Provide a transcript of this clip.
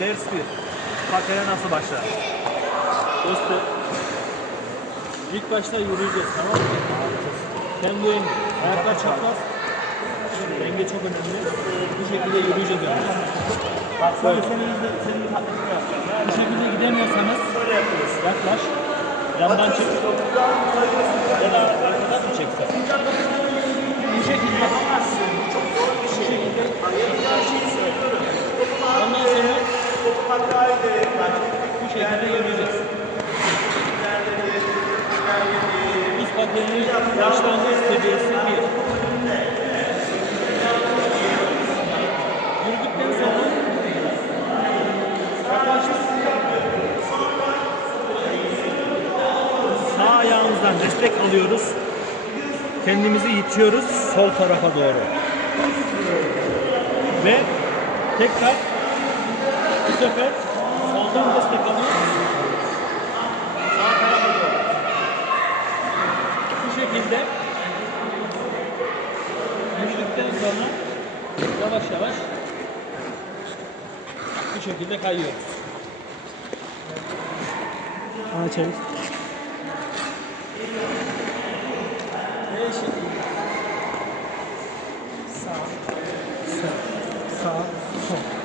Ders 1. Patene nasıl başlar? Dostum. İlk başta yürüyeceğiz tamam mı? Kendi yönü. Ayaklar çapraz. Denge çok önemli. Bu şekilde yürüyeceğiz önce. Bak böyle senin izle, senin yapacağım. Bu şekilde gidemiyorsanız yaklaş. Yandan çık. Ya da arkadan mı çeksen? Bu şekilde. Bu şekilde. Ondan sonra bu şekilde yürüyeceğiz. Buz pateninin başlangıç seviyesi bir. Yürüdükten sonra. Sağ ayağımızdan destek alıyoruz. Kendimizi itiyoruz sol tarafa doğru. Ve tekrar bu sefer Oradan desteklemeyi sağ tarafa doğru. Bu şekilde yürüdükten sonra yavaş yavaş bu şekilde kayıyoruz. Ana çevir. Değişik. Sağ, sağ, sağ, sol.